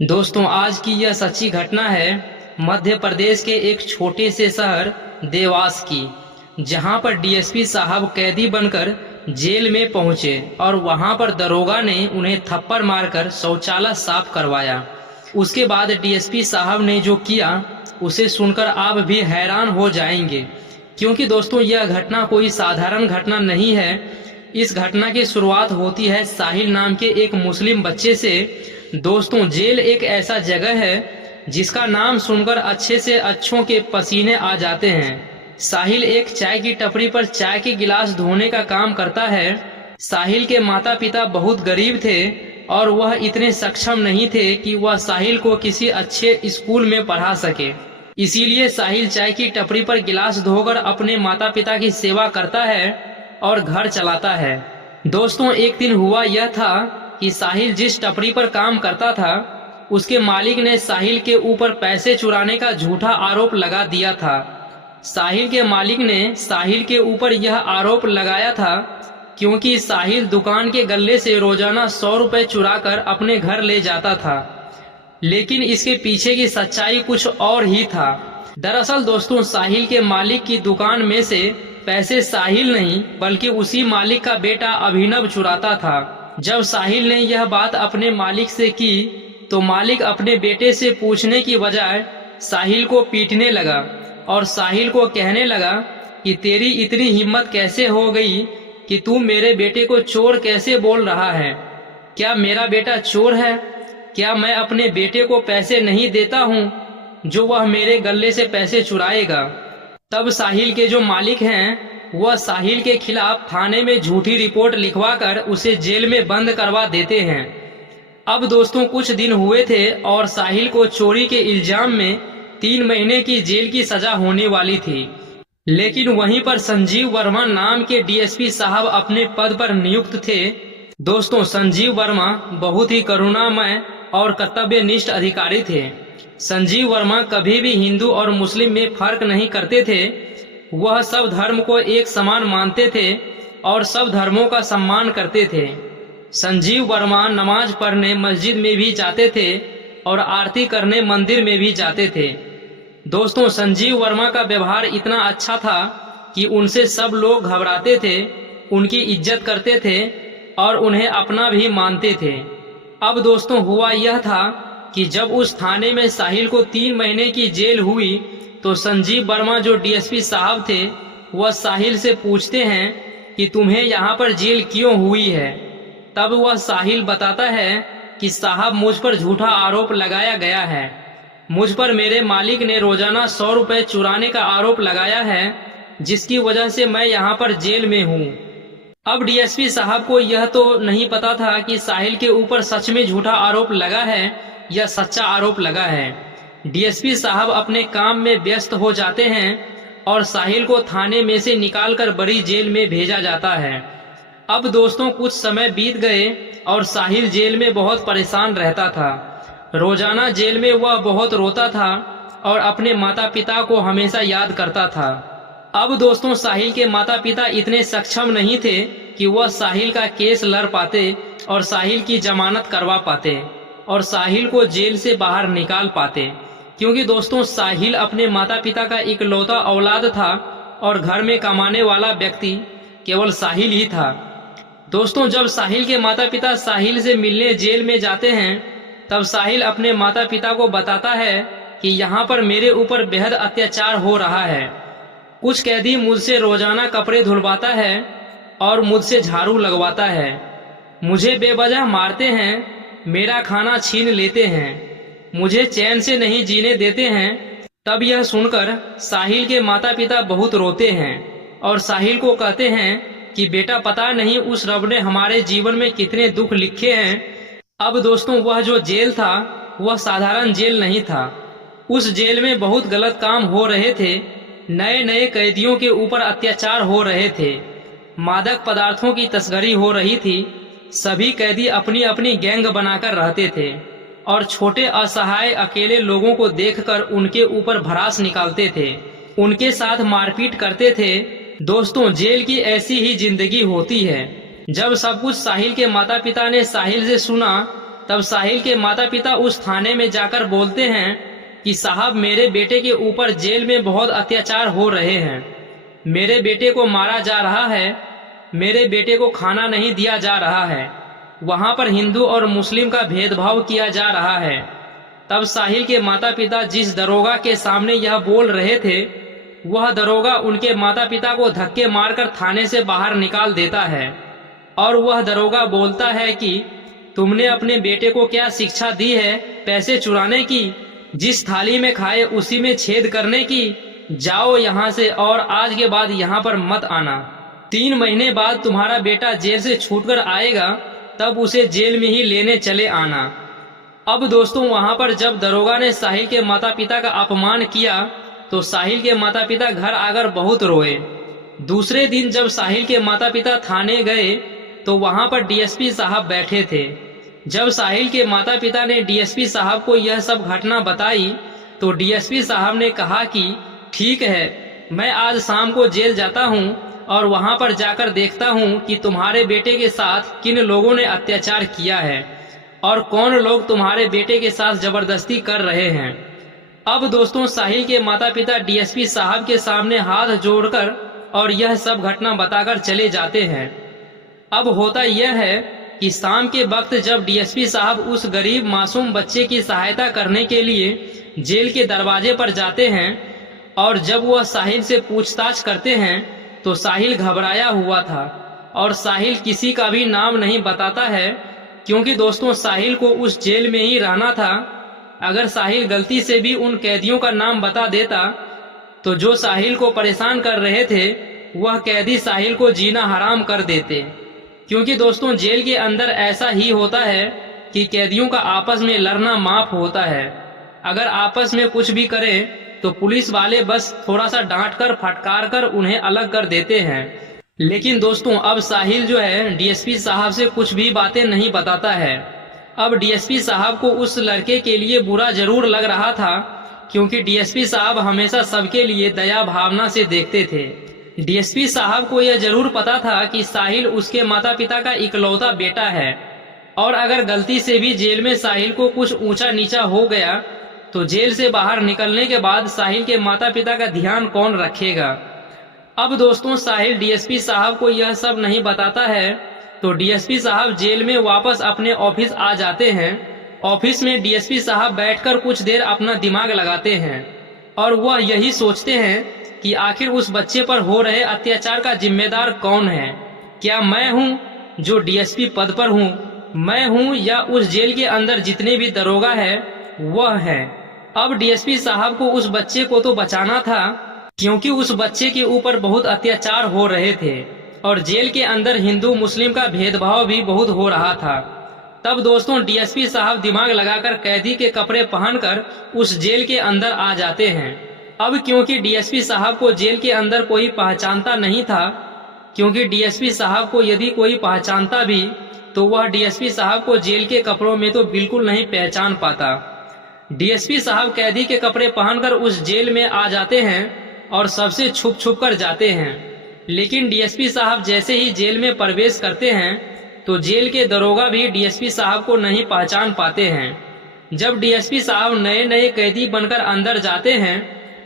दोस्तों, आज की यह सच्ची घटना है मध्य प्रदेश के एक छोटे से शहर देवास की, जहां पर डीएसपी साहब कैदी बनकर जेल में पहुंचे और वहां पर दरोगा ने उन्हें थप्पड़ मारकर शौचालय साफ करवाया। उसके बाद डीएसपी साहब ने जो किया उसे सुनकर आप भी हैरान हो जाएंगे, क्योंकि दोस्तों यह घटना कोई साधारण घटना नहीं है। इस घटना की शुरुआत होती है साहिल नाम के एक मुस्लिम बच्चे से। दोस्तों, जेल एक ऐसा जगह है जिसका नाम सुनकर अच्छे से अच्छों के पसीने आ जाते हैं। साहिल एक चाय की टपरी पर चाय के गिलास धोने का काम करता है। साहिल के माता पिता बहुत गरीब थे और वह इतने सक्षम नहीं थे कि वह साहिल को किसी अच्छे स्कूल में पढ़ा सके। इसीलिए साहिल चाय की टपरी पर गिलास धोकर अपने माता पिता की सेवा करता है और घर चलाता है। दोस्तों, एक दिन हुआ यह था कि साहिल जिस टपरी पर काम करता था उसके मालिक ने साहिल के ऊपर पैसे चुराने का झूठा आरोप लगा दिया था। साहिल के मालिक ने साहिल के ऊपर यह आरोप लगाया था क्योंकि साहिल दुकान के गल्ले से रोजाना 100 रुपए चुराकर अपने घर ले जाता था, लेकिन इसके पीछे की सच्चाई कुछ और ही था। दरअसल दोस्तों, साहिल के मालिक की दुकान में से पैसे साहिल नहीं बल्कि उसी मालिक का बेटा अभिनव चुराता था। जब साहिल ने यह बात अपने मालिक से की तो मालिक अपने बेटे से पूछने की बजाय साहिल को पीटने लगा और साहिल को कहने लगा कि तेरी इतनी हिम्मत कैसे हो गई कि तू मेरे बेटे को चोर कैसे बोल रहा है? क्या मेरा बेटा चोर है? क्या मैं अपने बेटे को पैसे नहीं देता हूँ जो वह मेरे गले से पैसे चुराएगा? तब साहिल के जो मालिक हैं वह साहिल के खिलाफ थाने में झूठी रिपोर्ट लिखवाकर उसे जेल में बंद करवा देते हैं। अब दोस्तों, कुछ दिन हुए थे और साहिल को चोरी के इल्जाम में 3 महीने की जेल की सजा होने वाली थी। लेकिन वहीं पर संजीव वर्मा नाम के डीएसपी साहब अपने पद पर नियुक्त थे। दोस्तों, संजीव वर्मा बहुत ही करुणामय और कर्तव्यनिष्ठ अधिकारी थे। संजीव वर्मा कभी भी हिंदू और मुस्लिम में फर्क नहीं करते थे। वह सब धर्म को एक समान मानते थे और सब धर्मों का सम्मान करते थे। संजीव वर्मा नमाज पढ़ने मस्जिद में भी जाते थे और आरती करने मंदिर में भी जाते थे। दोस्तों, संजीव वर्मा का व्यवहार इतना अच्छा था कि उनसे सब लोग घबराते थे, उनकी इज्जत करते थे और उन्हें अपना भी मानते थे। अब दोस्तों, हुआ यह था कि जब उस थाने में साहिल को 3 महीने की जेल हुई तो संजीव वर्मा जो डीएसपी साहब थे वह साहिल से पूछते हैं कि तुम्हें यहाँ पर जेल क्यों हुई है? तब वह साहिल बताता है कि साहब, मुझ पर झूठा आरोप लगाया गया है। मुझ पर मेरे मालिक ने रोजाना 100 रुपए चुराने का आरोप लगाया है, जिसकी वजह से मैं यहाँ पर जेल में हूँ। अब डीएसपी साहब को यह तो नहीं पता था कि साहिल के ऊपर सच में झूठा आरोप लगा है या सच्चा आरोप लगा है। डीएसपी साहब अपने काम में व्यस्त हो जाते हैं और साहिल को थाने में से निकालकर बड़ी जेल में भेजा जाता है। अब दोस्तों, कुछ समय बीत गए और साहिल जेल में बहुत परेशान रहता था। रोजाना जेल में वह बहुत रोता था और अपने माता पिता को हमेशा याद करता था। अब दोस्तों, साहिल के माता पिता इतने सक्षम नहीं थे कि वह साहिल का केस लड़ पाते और साहिल की जमानत करवा पाते और साहिल को जेल से बाहर निकाल पाते, क्योंकि दोस्तों साहिल अपने माता पिता का इकलौता औलाद था और घर में कमाने वाला व्यक्ति केवल साहिल ही था। दोस्तों, जब साहिल के माता पिता साहिल से मिलने जेल में जाते हैं तब साहिल अपने माता पिता को बताता है कि यहाँ पर मेरे ऊपर बेहद अत्याचार हो रहा है। कुछ कैदी मुझसे रोजाना कपड़े धुलवाता है और मुझसे झाड़ू लगवाता है, मुझे बेवजह मारते हैं, मेरा खाना छीन लेते हैं, मुझे चैन से नहीं जीने देते हैं। तब यह सुनकर साहिल के माता पिता बहुत रोते हैं और साहिल को कहते हैं कि बेटा, पता नहीं उस रब ने हमारे जीवन में कितने दुख लिखे हैं। अब दोस्तों, वह जो जेल था वह साधारण जेल नहीं था। उस जेल में बहुत गलत काम हो रहे थे। नए नए कैदियों के ऊपर अत्याचार हो रहे थे, मादक पदार्थों की तस्करी हो रही थी। सभी कैदी अपनी अपनी गैंग बनाकर रहते थे और छोटे असहाय अकेले लोगों को देखकर उनके ऊपर भड़ास निकालते थे, उनके साथ मारपीट करते थे। दोस्तों, जेल की ऐसी ही जिंदगी होती है। जब सब कुछ साहिल के माता पिता ने साहिल से सुना तब साहिल के माता पिता उस थाने में जाकर बोलते हैं कि साहब, मेरे बेटे के ऊपर जेल में बहुत अत्याचार हो रहे हैं, मेरे बेटे को मारा जा रहा है, मेरे बेटे को खाना नहीं दिया जा रहा है, वहाँ पर हिंदू और मुस्लिम का भेदभाव किया जा रहा है। तब साहिल के माता पिता जिस दरोगा के सामने यह बोल रहे थे, वह दरोगा उनके माता पिता को धक्के मारकर थाने से बाहर निकाल देता है और वह दरोगा बोलता है कि तुमने अपने बेटे को क्या शिक्षा दी है? पैसे चुराने की, जिस थाली में खाए उसी में छेद करने की। जाओ यहाँ से और आज के बाद यहाँ पर मत आना। 3 महीने बाद तुम्हारा बेटा जेल से छूटकर आएगा, तब उसे जेल में ही लेने चले आना। अब दोस्तों, वहाँ पर जब दरोगा ने साहिल के माता पिता का अपमान किया तो साहिल के माता पिता घर आकर बहुत रोए। दूसरे दिन जब साहिल के माता पिता थाने गए तो वहाँ पर डीएसपी साहब बैठे थे। जब साहिल के माता पिता ने डीएसपी साहब को यह सब घटना बताई तो डीएसपी साहब ने कहा कि ठीक है, मैं आज शाम को जेल जाता हूँ और वहाँ पर जाकर देखता हूँ कि तुम्हारे बेटे के साथ किन लोगों ने अत्याचार किया है और कौन लोग तुम्हारे बेटे के साथ जबरदस्ती कर रहे हैं। अब दोस्तों, साहिल के माता पिता डीएसपी साहब के सामने हाथ जोड़कर और यह सब घटना बताकर चले जाते हैं। अब होता यह है कि शाम के वक्त जब डीएसपी साहब उस गरीब मासूम बच्चे की सहायता करने के लिए जेल के दरवाजे पर जाते हैं और जब वह साहिल से पूछताछ करते हैं तो साहिल घबराया हुआ था और साहिल किसी का भी नाम नहीं बताता है, क्योंकि दोस्तों साहिल को उस जेल में ही रहना था। अगर साहिल गलती से भी उन कैदियों का नाम बता देता तो जो साहिल को परेशान कर रहे थे वह कैदी साहिल को जीना हराम कर देते, क्योंकि दोस्तों जेल के अंदर ऐसा ही होता है कि कैदियों का आपस में लड़ना माफ होता है। अगर आपस में कुछ भी करें तो पुलिस वाले बस थोड़ा सा डांट कर फटकार कर उन्हें अलग कर देते हैं। लेकिन दोस्तों अब साहिल जो है डीएसपी साहब से कुछ भी बातें नहीं बताता है। अब डीएसपी साहब को उस लड़के के लिए बुरा जरूर लग रहा था, क्योंकि डीएसपी साहब हमेशा सबके लिए दया भावना से देखते थे। डीएसपी साहब को यह जरूर पता था कि साहिल उसके माता पिता का इकलौता बेटा है और अगर गलती से भी जेल में साहिल को कुछ ऊंचा नीचा हो गया तो जेल से बाहर निकलने के बाद साहिल के माता पिता का ध्यान कौन रखेगा। अब दोस्तों साहिल डीएसपी साहब को यह सब नहीं बताता है तो डीएसपी साहब जेल में वापस अपने ऑफिस आ जाते हैं। ऑफिस में डीएसपी साहब बैठकर कुछ देर अपना दिमाग लगाते हैं और वह यही सोचते हैं कि आखिर उस बच्चे पर हो रहे अत्याचार का जिम्मेदार कौन है। क्या मैं हूं जो डीएसपी पद पर हूं, मैं हूं या उस जेल के अंदर जितने भी दरोगा है वह है। अब डीएसपी साहब को उस बच्चे को तो बचाना था, क्योंकि उस बच्चे के ऊपर बहुत अत्याचार हो रहे थे और जेल के अंदर हिंदू मुस्लिम का भेदभाव भी बहुत हो रहा था। तब दोस्तों डीएसपी साहब दिमाग लगाकर कैदी के कपड़े पहनकर उस जेल के अंदर आ जाते हैं। अब क्योंकि डीएसपी साहब को जेल के अंदर कोई पहचानता नहीं था, क्योंकि डीएसपी साहब को यदि कोई पहचानता भी तो वह डीएसपी साहब को जेल के कपड़ों में तो बिल्कुल नहीं पहचान पाता। डीएसपी साहब कैदी के कपड़े पहनकर उस जेल में आ जाते हैं और सबसे छुप छुप कर जाते हैं। लेकिन डीएसपी साहब जैसे ही जेल में प्रवेश करते हैं तो जेल के दरोगा भी डीएसपी साहब को नहीं पहचान पाते हैं। जब डीएसपी साहब नए नए कैदी बनकर अंदर जाते हैं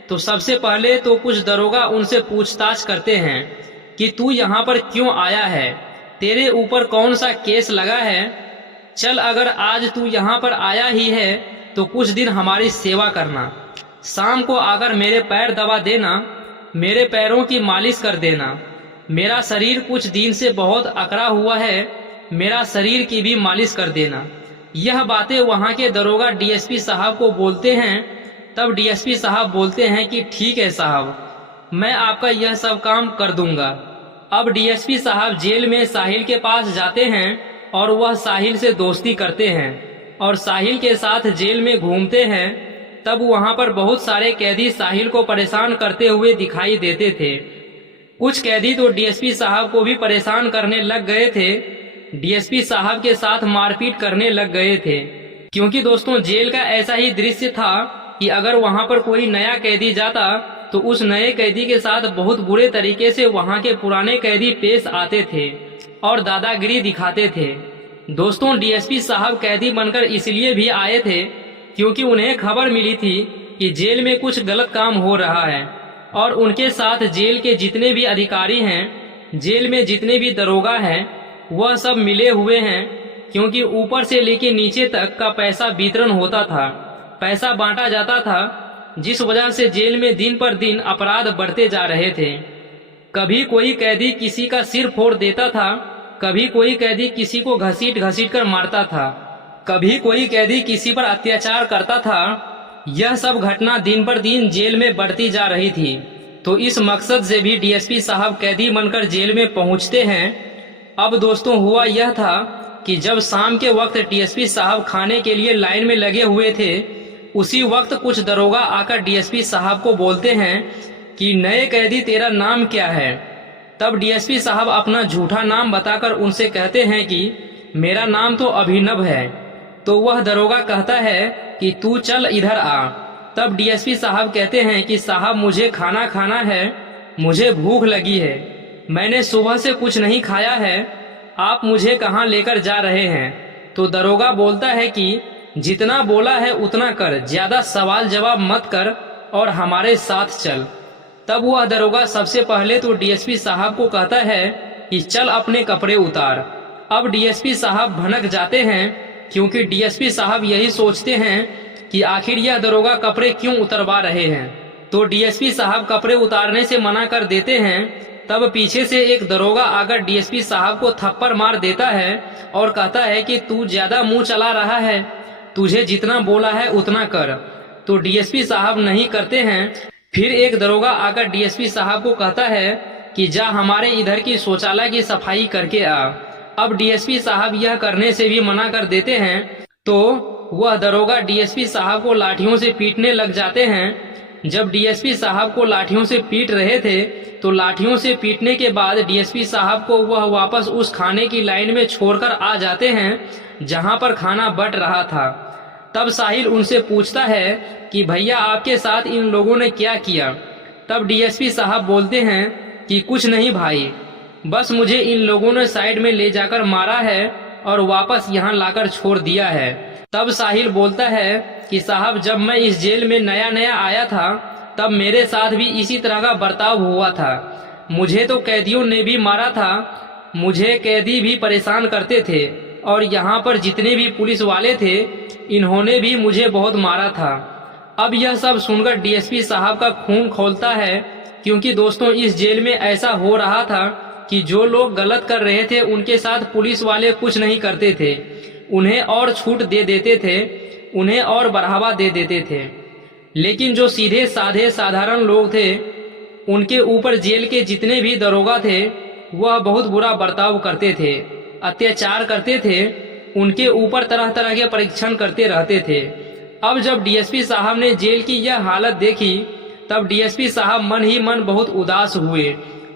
तो सबसे पहले तो कुछ दरोगा उनसे पूछताछ करते हैं कि तू यहाँ पर क्यों आया है, तेरे ऊपर कौन सा केस लगा है, चल अगर आज तू यहाँ पर आया ही है तो कुछ दिन हमारी सेवा करना, शाम को आकर मेरे पैर दबा देना, मेरे पैरों की मालिश कर देना, मेरा शरीर कुछ दिन से बहुत अकड़ा हुआ है, मेरा शरीर की भी मालिश कर देना। यह बातें वहाँ के दरोगा डीएसपी साहब को बोलते हैं। तब डीएसपी साहब बोलते हैं कि ठीक है साहब, मैं आपका यह सब काम कर दूंगा। अब डीएसपी साहब जेल में साहिल के पास जाते हैं और वह साहिल से दोस्ती करते हैं और साहिल के साथ जेल में घूमते हैं। तब वहां पर बहुत सारे कैदी साहिल को परेशान करते हुए दिखाई देते थे। कुछ कैदी तो डीएसपी साहब को भी परेशान करने लग गए थे, डीएसपी साहब के साथ मारपीट करने लग गए थे, क्योंकि दोस्तों जेल का ऐसा ही दृश्य था कि अगर वहां पर कोई नया कैदी जाता तो उस नए कैदी के साथ बहुत बुरे तरीके से वहां के पुराने कैदी पेश आते थे और दादागिरी दिखाते थे। दोस्तों डीएसपी साहब कैदी बनकर इसलिए भी आए थे क्योंकि उन्हें खबर मिली थी कि जेल में कुछ गलत काम हो रहा है और उनके साथ जेल के जितने भी अधिकारी हैं, जेल में जितने भी दरोगा हैं, वह सब मिले हुए हैं क्योंकि ऊपर से लेकर नीचे तक का पैसा वितरण होता था, पैसा बांटा जाता था, जिस वजह से जेल में दिन पर दिन अपराध बढ़ते जा रहे थे। कभी कोई कैदी किसी का सिर फोड़ देता था, कभी कोई कैदी किसी को घसीट घसीट कर मारता था, कभी कोई कैदी किसी पर अत्याचार करता था। यह सब घटना दिन पर दिन जेल में बढ़ती जा रही थी। तो इस मकसद से भी डीएसपी साहब कैदी बनकर जेल में पहुंचते हैं। अब दोस्तों हुआ यह था कि जब शाम के वक्त डीएसपी साहब खाने के लिए लाइन में लगे हुए थे, उसी वक्त कुछ दरोगा आकर डीएसपी साहब को बोलते हैं कि नए कैदी तेरा नाम क्या है। तब डीएसपी साहब अपना झूठा नाम बताकर उनसे कहते हैं कि मेरा नाम तो अभिनव है। तो वह दरोगा कहता है कि तू चल इधर आ। तब डीएसपी साहब कहते हैं कि साहब मुझे खाना खाना है, मुझे भूख लगी है, मैंने सुबह से कुछ नहीं खाया है, आप मुझे कहाँ लेकर जा रहे हैं। तो दरोगा बोलता है कि जितना बोला है उतना कर, ज्यादा सवाल जवाब मत कर और हमारे साथ चल। तब वह दरोगा सबसे पहले तो डीएसपी साहब को कहता है कि चल अपने कपड़े उतार। अब डीएसपी साहब भनक जाते हैं क्योंकि डीएसपी साहब यही सोचते हैं कि आखिर यह दरोगा कपड़े क्यों उतरवा रहे हैं। तो डीएसपी साहब कपड़े उतारने से मना कर देते हैं। तब पीछे से एक दरोगा आकर डीएसपी साहब को थप्पड़ मार देता है और कहता है कि तू ज्यादा मुंह चला रहा है, तुझे जितना बोला है उतना कर। तो डीएसपी साहब नहीं करते हैं। फिर एक दरोगा आकर डीएसपी साहब को कहता है कि जा हमारे इधर की शौचालय की सफाई करके आ। अब डीएसपी साहब यह करने से भी मना कर देते हैं। तो वह दरोगा डीएसपी साहब को लाठियों से पीटने लग जाते हैं। जब डीएसपी साहब को लाठियों से पीट रहे थे तो लाठियों से पीटने के बाद डीएसपी साहब को वह वापस उस खाने की लाइन में छोड़कर आ जाते हैं जहां पर खाना बंट रहा था। तब साहिल उनसे पूछता है कि भैया आपके साथ इन लोगों ने क्या किया। तब डीएसपी साहब बोलते हैं कि कुछ नहीं भाई, बस मुझे इन लोगों ने साइड में ले जाकर मारा है और वापस यहाँ लाकर छोड़ दिया है। तब साहिल बोलता है कि साहब जब मैं इस जेल में नया नया आया था तब मेरे साथ भी इसी तरह का बर्ताव हुआ था। मुझे तो कैदियों ने भी मारा था, मुझे कैदी भी परेशान करते थे और यहाँ पर जितने भी पुलिस वाले थे इन्होंने भी मुझे बहुत मारा था। अब यह सब सुनकर डीएसपी साहब का खून खौलता है क्योंकि दोस्तों इस जेल में ऐसा हो रहा था कि जो लोग गलत कर रहे थे उनके साथ पुलिस वाले कुछ नहीं करते थे, उन्हें और छूट दे देते थे, उन्हें और बढ़ावा दे देते थे। लेकिन जो सीधे साधे साधारण लोग थे उनके ऊपर जेल के जितने भी दरोगा थे वह बहुत बुरा बर्ताव करते थे, अत्याचार करते थे, उनके ऊपर तरह तरह के परीक्षण करते रहते थे। अब जब डीएसपी साहब ने जेल की यह हालत देखी तब डीएसपी साहब मन ही मन बहुत उदास हुए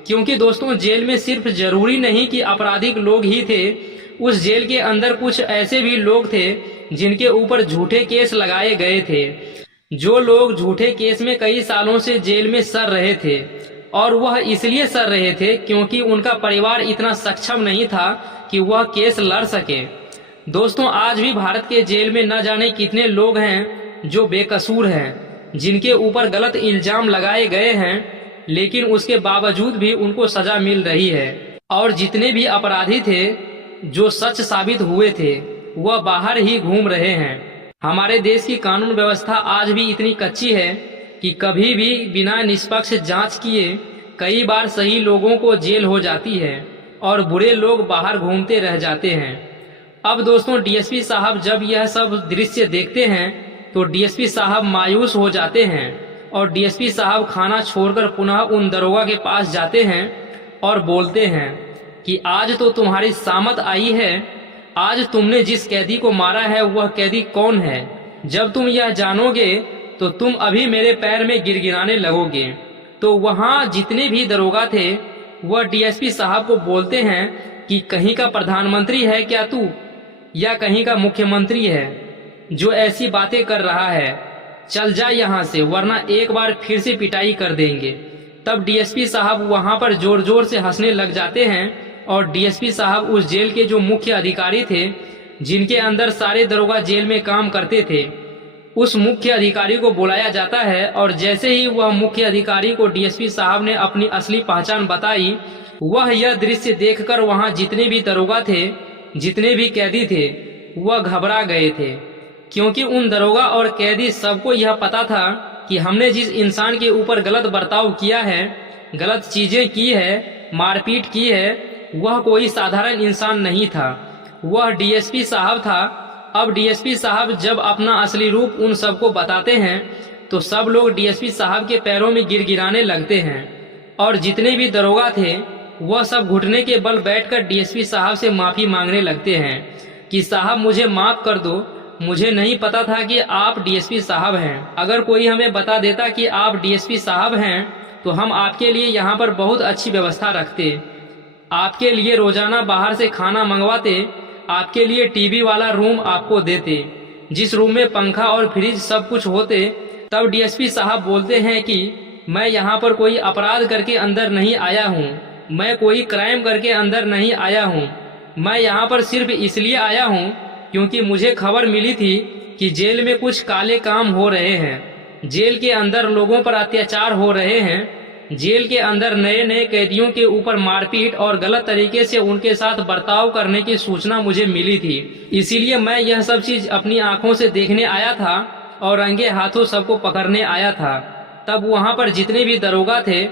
क्योंकि दोस्तों जेल में सिर्फ जरूरी नहीं कि आपराधिक लोग ही थे, उस जेल के अंदर कुछ ऐसे भी लोग थे जिनके ऊपर झूठे केस लगाए गए थे। जो लोग झूठे केस में कई सालों से जेल में सड़ रहे थे और वह इसलिए सड़ रहे थे क्योंकि उनका परिवार इतना सक्षम नहीं था कि वह केस लड़ सके। दोस्तों आज भी भारत के जेल में न जाने कितने लोग हैं जो बेकसूर हैं, जिनके ऊपर गलत इल्जाम लगाए गए हैं, लेकिन उसके बावजूद भी उनको सजा मिल रही है। और जितने भी अपराधी थे जो सच साबित हुए थे वह बाहर ही घूम रहे हैं। हमारे देश की कानून व्यवस्था आज भी इतनी कच्ची है कि कभी भी बिना निष्पक्ष जांच किए कई बार सही लोगों को जेल हो जाती है और बुरे लोग बाहर घूमते रह जाते हैं। अब दोस्तों डीएसपी साहब जब यह सब दृश्य देखते हैं तो डीएसपी साहब मायूस हो जाते हैं और डीएसपी साहब खाना छोड़कर पुनः उन दरोगा के पास जाते हैं और बोलते हैं कि आज तो तुम्हारी सामत आई है, आज तुमने जिस कैदी को मारा है वह कैदी कौन है। जब तुम यह जानोगे तो तुम अभी मेरे पैर में गिड़गिड़ाने लगोगे। तो वहाँ जितने भी दरोगा थे वह डीएसपी साहब को बोलते हैं कि कहीं का प्रधानमंत्री है क्या तू, या कहीं का मुख्यमंत्री है जो ऐसी बातें कर रहा है, चल जा यहाँ से वरना एक बार फिर से पिटाई कर देंगे। तब डीएसपी साहब वहाँ पर जोर जोर से हंसने लग जाते हैं और डीएसपी साहब उस जेल के जो मुख्य अधिकारी थे, जिनके अंदर सारे दरोगा जेल में काम करते थे, उस मुख्य अधिकारी को बुलाया जाता है। और जैसे ही वह मुख्य अधिकारी को डीएसपी साहब ने अपनी असली पहचान बताई, वह यह दृश्य देखकर वहां जितने भी दरोगा थे, जितने भी कैदी थे, वह घबरा गए थे, क्योंकि उन दरोगा और कैदी सबको यह पता था कि हमने जिस इंसान के ऊपर गलत बर्ताव किया है, गलत चीजें की है, मारपीट की है, वह कोई साधारण इंसान नहीं था, वह डीएसपी साहब था। अब डीएसपी साहब जब अपना असली रूप उन सबको बताते हैं तो सब लोग डीएसपी साहब के पैरों में गिड़गिड़ाने लगते हैं, और जितने भी दरोगा थे वह सब घुटने के बल बैठकर डीएसपी साहब से माफी मांगने लगते हैं कि साहब मुझे माफ कर दो, मुझे नहीं पता था कि आप डीएसपी साहब हैं। अगर कोई हमें बता देता कि आप डीएसपी साहब हैं तो हम आपके लिए यहाँ पर बहुत अच्छी व्यवस्था रखते, आपके लिए रोजाना बाहर से खाना मंगवाते, आपके लिए टीवी वाला रूम आपको देते, जिस रूम में पंखा और फ्रिज सब कुछ होते। तब डीएसपी साहब बोलते हैं कि मैं यहाँ पर कोई अपराध करके अंदर नहीं आया हूँ, मैं कोई क्राइम करके अंदर नहीं आया हूँ, मैं यहाँ पर सिर्फ इसलिए आया हूँ क्योंकि मुझे खबर मिली थी कि जेल में कुछ काले काम हो रहे हैं, जेल के अंदर लोगों पर अत्याचार हो रहे हैं, जेल के अंदर नए नए कैदियों के ऊपर मारपीट और गलत तरीके से उनके साथ बर्ताव करने की सूचना मुझे मिली थी। इसीलिए मैं यह सब चीज अपनी आंखों से देखने आया था और रंगे हाथों सबको पकड़ने आया था। तब वहां पर जितने भी दरोगा थे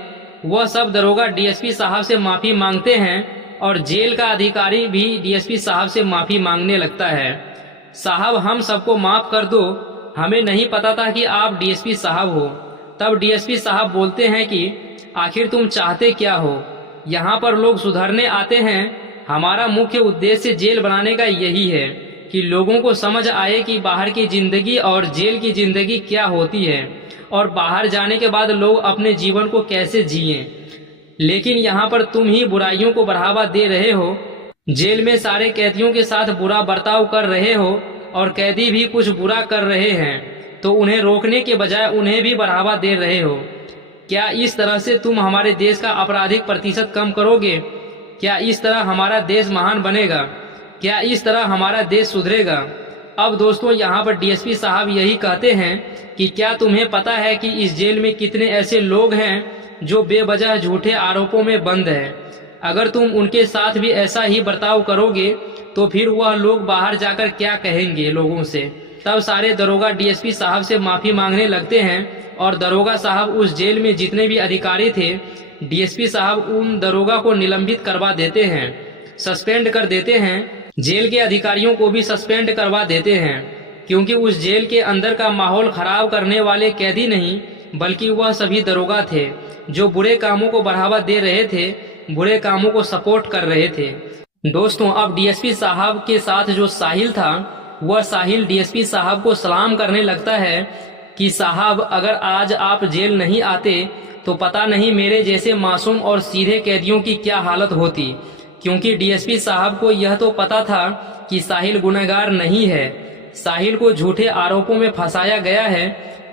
वह सब दरोगा डीएसपी साहब से माफी मांगते हैं और जेल का अधिकारी भी डीएसपी साहब से माफी मांगने लगता है। साहब हम सबको माफ कर दो, हमें नहीं पता था कि आप डीएसपी साहब हो। तब डीएसपी साहब बोलते हैं कि आखिर तुम चाहते क्या हो, यहाँ पर लोग सुधरने आते हैं, हमारा मुख्य उद्देश्य जेल बनाने का यही है कि लोगों को समझ आए कि बाहर की जिंदगी और जेल की जिंदगी क्या होती है और बाहर जाने के बाद लोग अपने जीवन को कैसे जिएं। लेकिन यहाँ पर तुम ही बुराइयों को बढ़ावा दे रहे हो, जेल में सारे कैदियों के साथ बुरा बर्ताव कर रहे हो और कैदी भी कुछ बुरा कर रहे हैं तो उन्हें रोकने के बजाय उन्हें भी बढ़ावा दे रहे हो। क्या इस तरह से तुम हमारे देश का आपराधिक प्रतिशत कम करोगे? क्या इस तरह हमारा देश महान बनेगा? क्या इस तरह हमारा देश सुधरेगा? अब दोस्तों यहाँ पर डीएसपी साहब यही कहते हैं कि क्या तुम्हें पता है कि इस जेल में कितने ऐसे लोग हैं जो बेवजह झूठे आरोपों में बंद हैं। अगर तुम उनके साथ भी ऐसा ही बर्ताव करोगे तो फिर वह लोग बाहर जाकर क्या कहेंगे लोगों से। तब सारे दरोगा डीएसपी साहब से माफी मांगने लगते हैं और दरोगा साहब उस जेल में जितने भी अधिकारी थे, डीएसपी साहब उन दरोगा को निलंबित करवा देते हैं, सस्पेंड कर देते हैं। जेल के अधिकारियों को भी सस्पेंड करवा देते हैं, क्योंकि उस जेल के अंदर का माहौल खराब करने वाले कैदी नहीं बल्कि वह सभी दरोगा थे जो बुरे कामों को बढ़ावा दे रहे थे, बुरे कामों को सपोर्ट कर रहे थे। दोस्तों अब डीएसपी साहब के साथ जो साहिल था, वह साहिल डीएसपी साहब को सलाम करने लगता है कि साहब अगर आज आप जेल नहीं आते तो पता नहीं मेरे जैसे मासूम और सीधे कैदियों की क्या हालत होती, क्योंकि डीएसपी साहब को यह तो पता था कि साहिल गुनहगार नहीं है, साहिल को झूठे आरोपों में फंसाया गया है।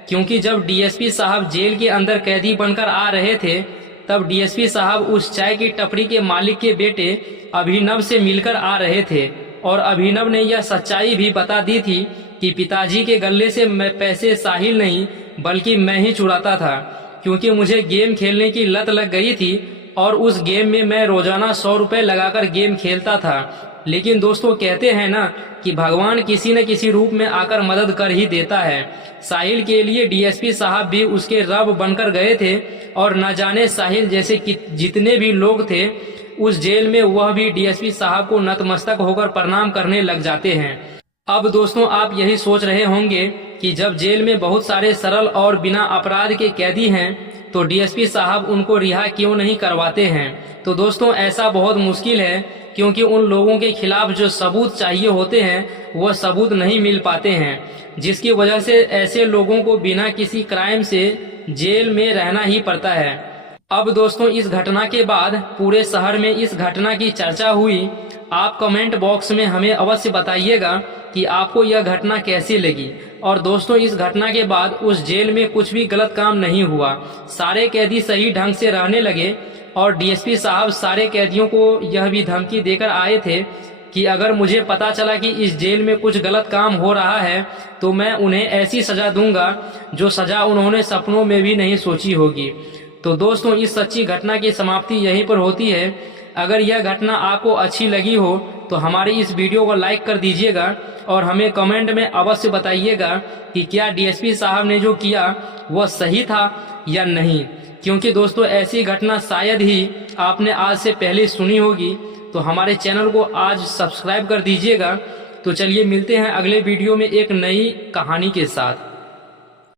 क्योंकि जब डीएसपी साहब जेल के अंदर कैदी बनकर आ रहे थे तब डीएसपी साहब उस चाय की टपरी के मालिक के बेटे अभिनव से मिलकर आ रहे थे और अभिनव ने यह सच्चाई भी बता दी थी कि पिताजी के गले से पैसे साहिल नहीं बल्कि मैं ही चुराता था, क्योंकि मुझे गेम खेलने की लत लग गई थी और उस गेम में मैं रोजाना 100 रुपए लगाकर गेम खेलता था। लेकिन दोस्तों कहते हैं ना कि भगवान किसी न किसी रूप में आकर मदद कर ही देता है। साहिल के लिए डीएसपी साहब भी उसके रब बनकर गए थे और न जाने साहिल जैसे जितने भी लोग थे उस जेल में वह भी डीएसपी साहब को नतमस्तक होकर प्रणाम करने लग जाते हैं। अब दोस्तों आप यही सोच रहे होंगे कि जब जेल में बहुत सारे सरल और बिना अपराध के कैदी हैं तो डीएसपी साहब उनको रिहा क्यों नहीं करवाते हैं। तो दोस्तों ऐसा बहुत मुश्किल है, क्योंकि उन लोगों के खिलाफ जो सबूत चाहिए होते हैं वह सबूत नहीं मिल पाते हैं, जिसकी वजह से ऐसे लोगों को बिना किसी क्राइम से जेल में रहना ही पड़ता है। अब दोस्तों इस घटना के बाद पूरे शहर में इस घटना की चर्चा हुई। आप कमेंट बॉक्स में हमें अवश्य बताइएगा कि आपको यह घटना कैसी लगी। और दोस्तों इस घटना के बाद उस जेल में कुछ भी गलत काम नहीं हुआ, सारे कैदी सही ढंग से रहने लगे और डीएसपी साहब सारे कैदियों को यह भी धमकी देकर आए थे कि अगर मुझे पता चला कि इस जेल में कुछ गलत काम हो रहा है तो मैं उन्हें ऐसी सजा दूंगा जो सजा उन्होंने सपनों में भी नहीं सोची होगी। तो दोस्तों, इस सच्ची घटना की समाप्ति यहीं पर होती है। अगर यह घटना आपको अच्छी लगी हो तो हमारी इस वीडियो को लाइक कर दीजिएगा और हमें कमेंट में अवश्य बताइएगा कि क्या डीएसपी साहब ने जो किया वह सही था या नहीं, क्योंकि दोस्तों ऐसी घटना शायद ही आपने आज से पहले सुनी होगी। तो हमारे चैनल को आज सब्सक्राइब कर दीजिएगा। तो चलिए मिलते हैं अगले वीडियो में एक नई कहानी के साथ।